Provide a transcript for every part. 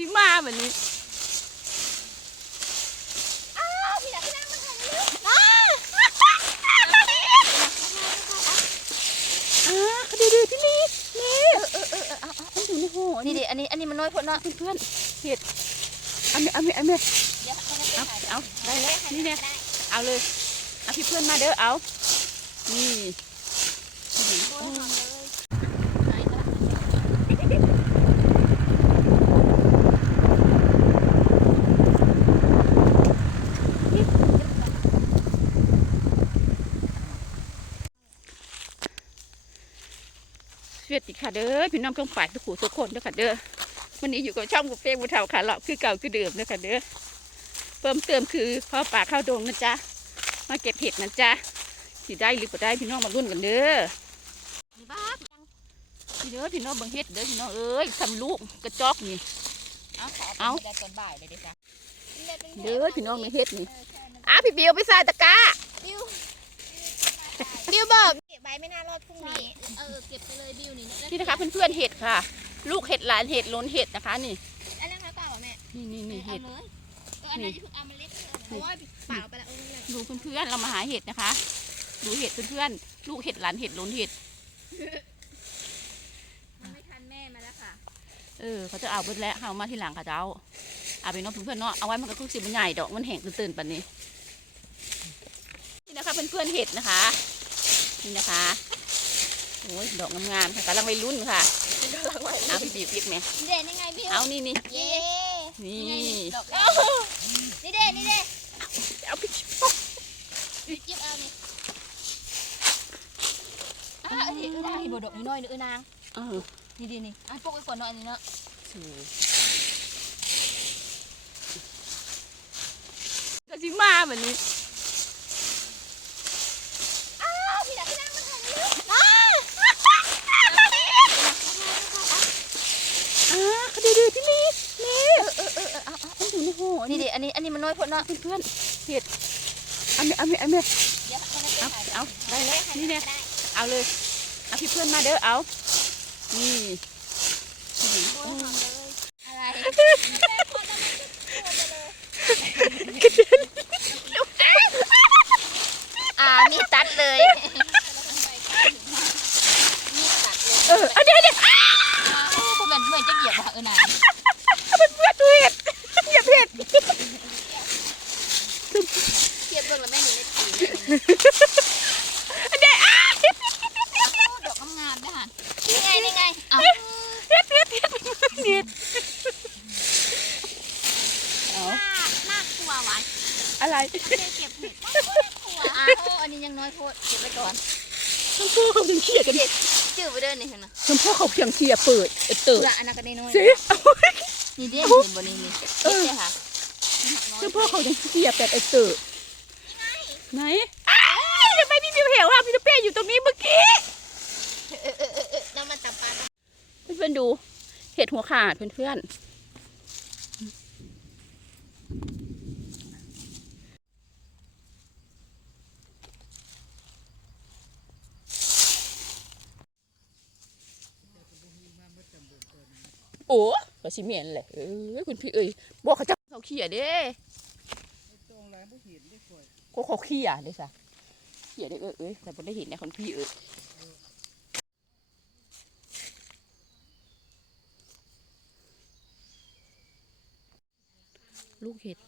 สิมาแบบนี้อ้าวพี่นักพี่นักมาถ่ายเร็วอ้าอ่าเขาดูดูที่นี่นี่เออเออเออเอาเอามันอยู่ในหัวนี่นี่ดิอันนี้อันนี้มันน้อยพอเนาะเพื่อนเห็ดเอาเมเอเอาเมเดี๋ยวให้นักเอาเอาได้แล้วนี่เนี่ยเอาเลยเอาพี่เพื่อนมาเด้อเอานี่ โอ้ยหอมเลย สวัสดี ค่ะเด้อพี่น้องเครื่องฝ่ายทุกขู่ทุกคนเด้อค่ะเด้อวันนี้อยู่กับช่องบุฟเฟ่บุเทาขาเลาะคือเก่าคือเดิมเด้อค่ะเด้อเพิ่มเติมคือพ่อป่าข้าวดงนะจ๊ะมาเก็บเห็ดนะจ๊ะสิได้หรือบ่ได้พี่น้องมารุ่นกันเด้อนี่บ้าพี่เด้อพี่น้องบังเฮ็ดเด้อพี่น้องเอ้ยทำลูกกระจอกนี่เอาขอเอาไปได้ตอนบ่ายเลยดิจ้ะเด้อพี่น้องมาเฮ็ดนี่อะพี่บิวไปใส่ตะกร้า บิวบิวบอกเก็บไว้ไม่น่ารอดพรุ่งนี้เออเก็บไปเลยบิวนี่นี่นะคะเพื่อนๆเห็ดค่ะ ลูกเห็ดหลานเห็ดล้นเห็ดนะคะนี่อันนั้นแล้วเปล่าแม่นี่นี่นี่เอาเห็ดเลยก็อันนั้นที่เพิ่งเอามาเล็กเลยเพราะว่าเปล่าไปแล้วเออเลยดูเพื่อนๆเรามาหาเห็ดนะคะ ดูเห็ดเพื่อนๆลูกเห็ดหลานเห็ดล้นเห็ดมันไม่ทันแม่มาแล้วค่ะเออเขาจะเอาเบิดแล้วเอามาทีหลังค่ะเจ้าเอาไปเนาะเพื่อนๆเนาะเอาไว้มันก็คือสิบมันใหญ่ดอกมันแห้งตื่นๆปันนี้นี่นะคะเพื่อนๆเห็ดนะคะ นี่นะคะโอ้ยดอกงามๆค่ะกำลังวัยรุ่นค่ะเอาพี่บีบอีกไหมนี่เด่นยังไงบิวเอานี่นี่เย้นี่ดอกนี่เด่นนี่เด่นเอาพี่จิ๊บเอานี่อะอันนี้ได้บดอกน้อยๆเนื้อนางเออนี่ดีนี่อะพวกไอ้ฝนเนาะอันนี้เนาะก็สิมาแบบนี้ อ้าวพี่นักพี่นักมาถ่ายเร็ว อ่าเขาดูดูที่นี่นี่ เออเออเออเอาเอา มันอยู่ในหัว นี่ นี่ ดิอั นนี้อันนี้มันน้อยพอเนาะเพื่อนๆเห็ดเอาเมเอาเมเอาเมเดี๋ยวให้นักเอาถ่ายเอาได้แล้วนี่เนี่ยได้เอาเลยเอาพี่เพื่อนมาเด้อเอานี่โอ้ยหอมเลยอะไรอ่ามีตัดเลยมีตัดเลยเออเอาเดี๋ยวเดี๋ยว โอ้คุณเหมือนเหมือนจะเหยียบว่ะเออน่ะ เพื่อนเพื่อนดูเห็ดอย่าเห็ด เหยียบเบิ่งแล้วแม่หนูไม่ตี เดี๋ยวอะ ดอกงามๆนะฮะนี่ไงนี่ไงเอา เห็ดเห็ดเห็ดเห็ดเอา น่ากลัวว่ะ อะไร เก็บเห็ดน่ากลัวอะโอ้อันนี้ยังน้อยโพดเก็บไว้ก่อน ชมพู่เขาถึงเขี่ยกัน จื้ อไปเดินนี่เห็นไหมชมพู่เขาเพียงเขี่ยเปิดเออเติร์ละอันนั้นก็ได้น้อยสินี่เด้เห็นบ่นี่นี่เก็บเลยค่ะชมพู่เขาถึงเขี่ยแบบเออเติร์ไหนอ้ายทำไมพี่บิวเห็นว่าพี่ตุ๊กเป้อยู่ตรงนี้เมื่อกี้เออเออเออเออแล้วมันตับปลาเพื่อนๆดูเห็ดหัวขาดเพื่อนๆ โอ้ก็สิเมียนแหละเอ้ยคุณพี่เอ้ยบอกเขาจะเขาเขี่ยเด้ก็เขาเขี่ยเด้ซะเขี่ยได้เอ้ยเอ้ยแต่บ่ได้เห็นนะคุณพี่เอ้ยลูกเห็ด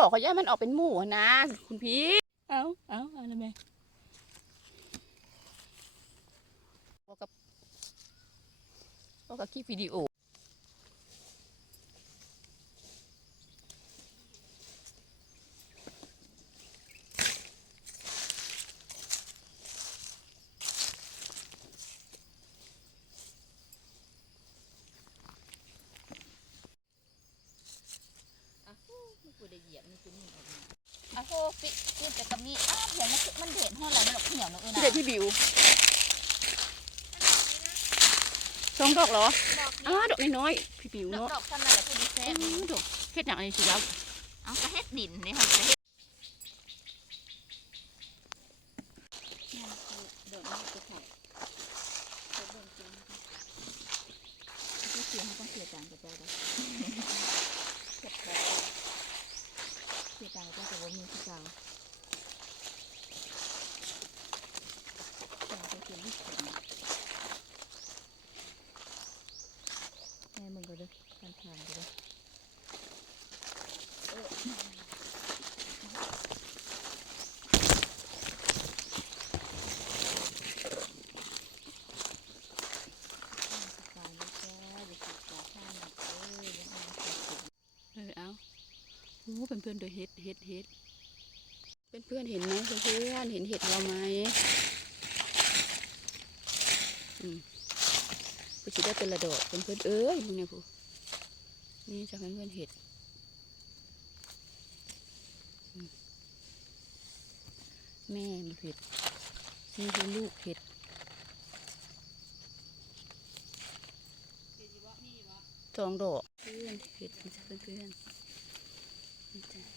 บเขาย่ามันออกเป็นหมู่นะ คุณพี่ เอาเอาเอาอะไรไหมบอกกับโอกกับคลิปวิดีโอ กูได้เหยียบนี่คือนี่อะโหปิปิแต่กับนี่อ้าวเดี๋ยว มันมันเด็ดห้ออะไรมันหลอกเหนียวเนอะเออนะเด็ดที่บิวสองดอกเหรอดอกอ้าดอกน้อยๆพี่บิวดอกเนาะดอกซ้ำนั่นแหละพูดดีแซ่อืบมดอกเห็ดอย่างนี้สิแล้ว เอากระเฮ็ดดินนี่ค่ะกระเฮ็ด บ่มีผู้สาวแต่ก็คือไม่ถึงแม่มึงก็เด้อทานทานก็เด้อเออสบายเลยจ้าเดี๋ยวสิขอทานหน่อยเอ้ยยังไม่ได้กิน เออเอาโอ้เป็นเพื่อนเดยเฮ็ดเฮ็ดเฮ็ดเป็นเพื่อนเห็นไหมเพื่อนเห็นเห็ดเราไหมอืมผู้ชิได้เป็นระดอกเป็นเพื่อนเอ้ยมึงเนี่ยผู้นี่จะเป็นเพื่อนเห็ดแม่มันเห็ดนี่คือลูกเห็ดจองดอกเพื่อนเห็ดจะเพื่อนเพื่อน ๆนี่จ้ะ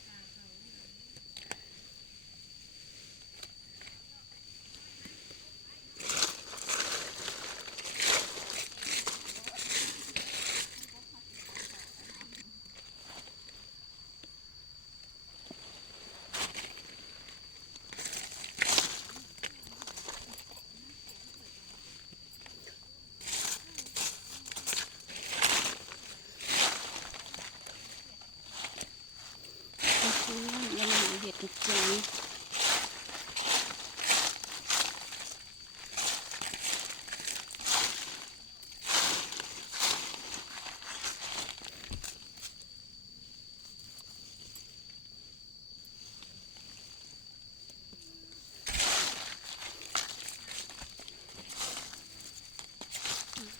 เพื่อนๆยังมีเห็ดนะจ๊ะ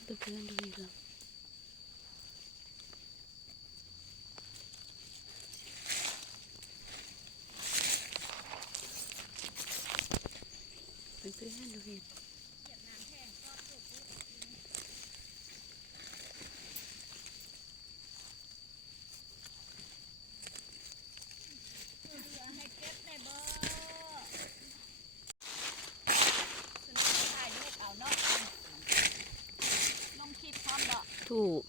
เพื่อนๆดูอีกแล้ว เพื่อนๆดูเห็ด ถูก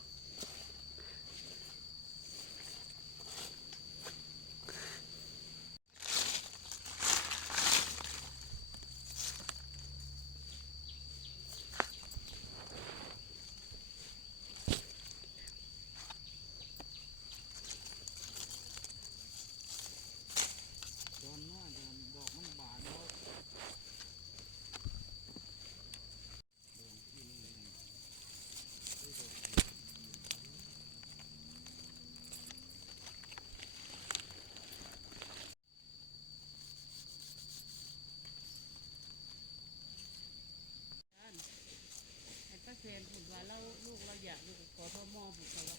ไอ้ป้าเซนผมว่าเราลูกเราอยากลูกขอพ่อมอผมเขาว่า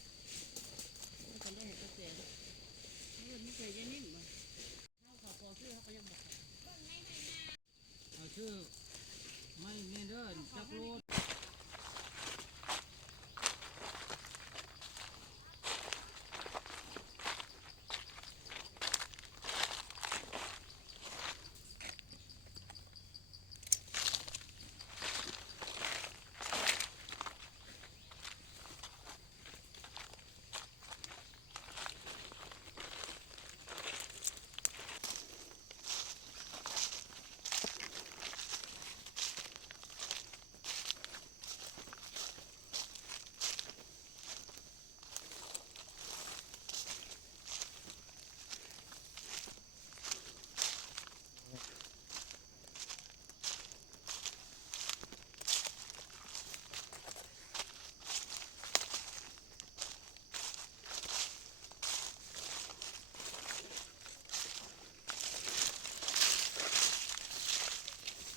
แล้วก็เลยเห็นป้าเซน นี่ไม่เคยยังนิ่งมาเขาขอพอชื่อเขาก็ยังบอกเอาชื่อ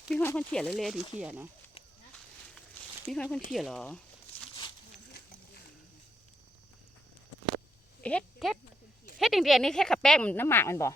มีคนคนเขียนเลยเลยถึงเขียนนะมีคนคนเขียนเหรอ เฮ็ดเฮ็ดเฮ็ดแดงๆนี่แค่ขับแป้งมันน้ำหมากมันบ่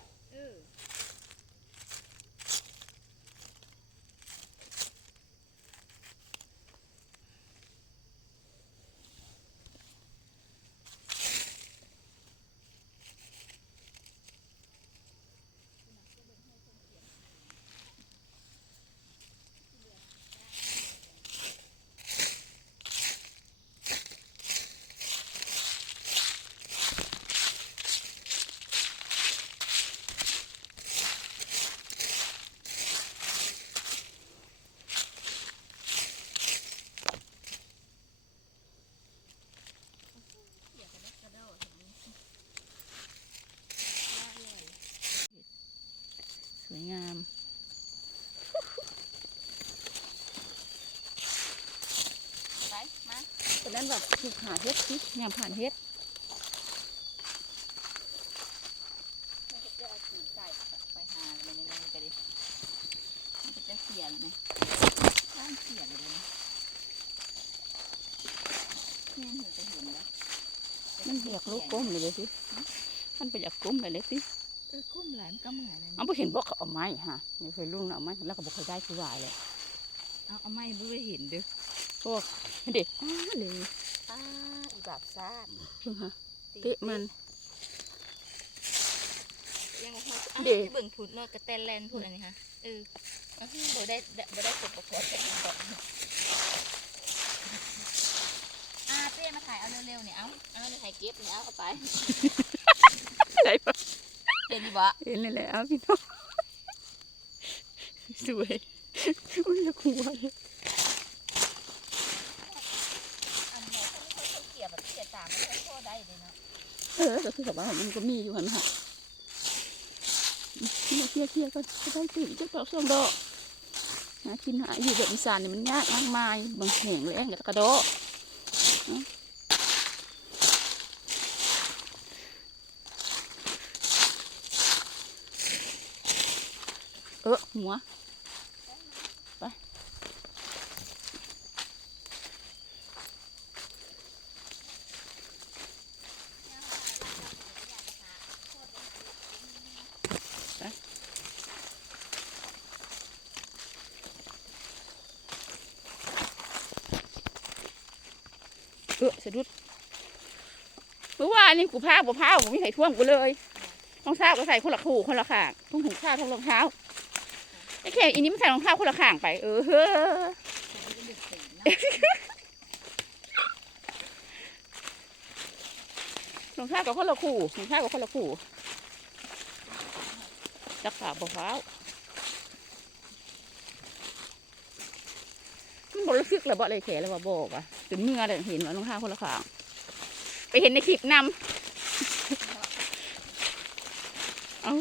ตอนนั้นแบบถูกหาเฮ็ดสิยามผ่านเฮ็ดมันก็จะเอาสีใส่ไปหาเลยในนี้ก็ดิมันก็จะเสียเลยไหมข้ามเสียเลยนะแม่เห็นจะเห็นแล้วมันอยากลูกก้มเลยเลยสิมันไปอยากก้มเลยเลยสิเออคุ้มหลายมันก็เหมือนนะเอาไปเห็นบอกเขาเอาไม้ฮะไม่เคยลุงน่ะเอาไม้แล้วก็บอกเคยได้คือว่าเลยเอาเอาไม่ไม่ได้เห็นเด้อ พวกเด็กอ้าเลยป้าอีบาบซาดเพิ่งฮะเตะมันยังไงเด้เบิ่งพุดเนาะกระแตนแลนพุดอันนี้ค่ะเออเอาที่บ่ได้บ่ได้กดประกวดแต่อีกดอกหนึ่งอ่าเต้มาถ่ายเอาเร็วๆเนี่ยเอาเอาเนี่ยถ่ายเก็บเนี่ยเอาเอาไปอะไรปะเห็นดีบ่เห็นเลยแหละเอาพี่น้องสวยอุ้ยละกลัวเลย อันนี้เขาไม่ค่อยเกี่ยวแบบเกี่ยวตามมันไม่ค่อยได้ เออก็คือกับว่ามันก็มีอยู่หันฮะเคียร์เคลียเคลียก็ได้สิเจ้าดอกสองดอกหากินหาอยู่แบบอีสานเนี่ยมันยากมากมายบางแห่งเลยกับกระโดดเออหัว เออสะดุดเมื่อวานนี่กูพาบ่พาผมไม่ใส่ท่วงกูเลยรองเท้าก็ใส่คนละคู่คนละข้างทุ่งถุงข้าวทั้งรองเท้าไอ้แค่อีนี้มันใส่รองเท้าคนละข้างไป เออเฮ้อรองเท้ากับคนละคู่รองเท้ากับคนละคู่จักขาบ่พร้า มันบ่รู้สึกเลยบ่อะไรแขเลยว่าบอกอะจนเมื่อเลยเห็นว่ารองเท้าคนละข้างไปเห็นในคลิปนำเอา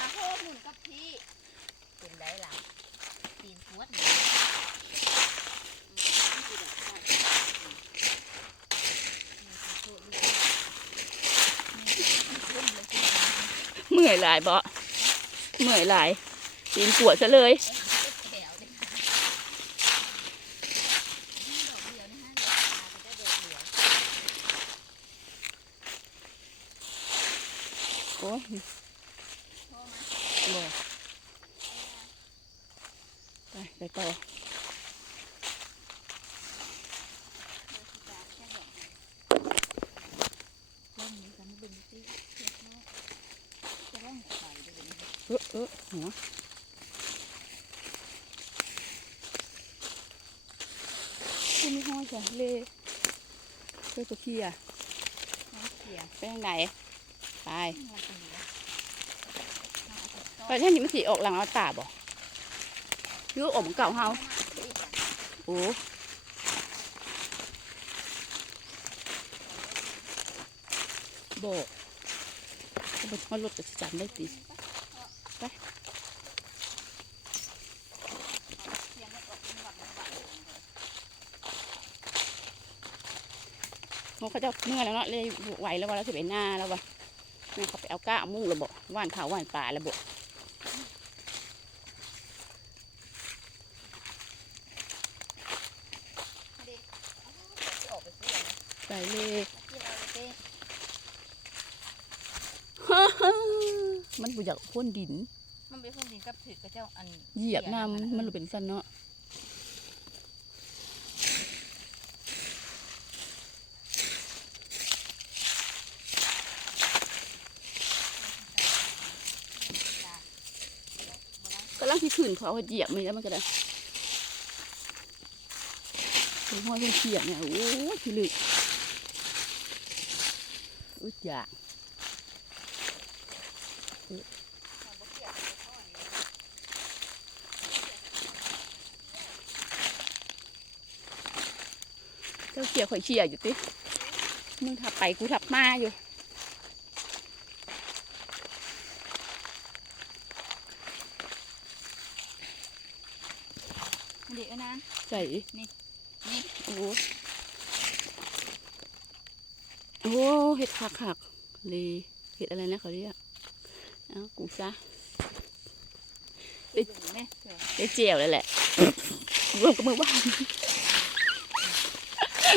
อะโหหมุนกับพี่เป็นไรล่ะตีนพวด อยหลายบ่เมื่อยหลายตีนปวดซะเลย แถวเลยค่ะดอกเดียวนะฮะเดี๋ยวตาก็จะดอกเดียว โอ้ย โทรมา บ่ไปไปต่อ เล่นนี้กันบึงซิเจ็บเนาะจะร้องไห้ด้วยนะ เออเออหัวคุณมีห้อยจ้ะเล่เล่ตัวขี้อะน้องเขียไปทางไหนไปน้องเขียไปท่างนี้มันสีออกหลังเอาตาบ่อยูอมเก่าเฮาโอ้บอกก็ไปทอดรถจะจำได้ติ เขาจะเมื่อแล้วเนาะเลยไหวแล้วว่าเราจะไปหน้าแล้ววะแม่เขาไปเอาก้าเอามุ่งระบบว่านเขาว่านป่าระบบไปเลย มันบ่อยากพ่นดิน มันเป็นคนดีกับถือกับเจ้าอันเหยียบน้ำมันเลยเป็นสั้นเนาะกำลังที่ขึ้นเขาเหยียบมันแล้วมันก็ได้เป็นห้อยเป็นเขียดเนี่ยโอ้ยที่ลึกอุจจา เจ้าเขียข่อยเขียอยู่ติ มึงถับไปกูถับมาอยู่ เดี๋ยวนะ ใส่ นี่ นี่ โอ้โหโอ้เห็ดผักหักเลยเห็ดอะไรนะเขาเรียก เอ้ากูซะเด็กแม่เสือได้เจียวเลยแหละรวมกับมือบ้าน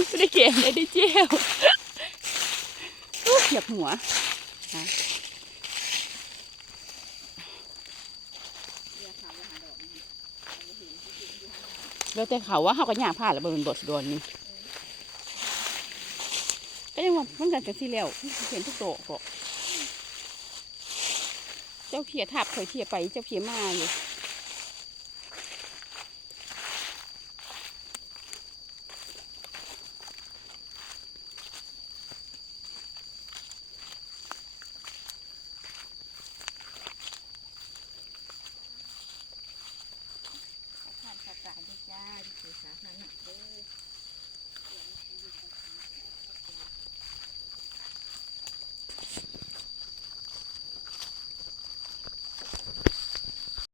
ไม่ได้เก่งเลยได้เจียวอุ๊ยเหยียบหัวเรียกเขาว่าหาดอกนี่เอาไปเห็นที่กินอยู่ข้างหลังแล้วแต่เขาว่าเขาก็ย่างผ่านแล้วบนบทโดนนี่ก็ยังว่ามันกันกันที่แล้วเห็นทุกโตะก็เจ้าเขียทับข่อยเขียไปเจ้าเขียมาอยู่